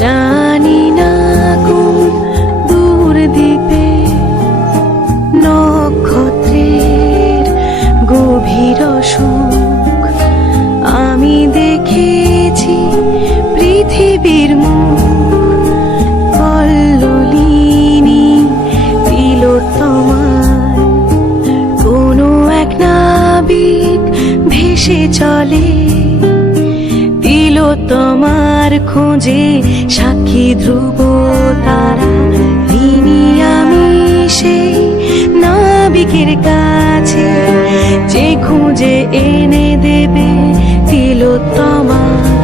জানি না কোন দূর দ্বীপে নক্ষত্রের গভীর সুখ আমি দেখেছি পৃথিবীর মুখ কল্লোলিনী তিলোত্তমায় কোনো এক নাবিক ভেসে চলে তিলোত্তমার খোঁজে সাক্ষী ধ্রুব তারা তিনি আমি সেই নাবিকের কাছে যে খুঁজে এনে দেবে তিলোত্তমা।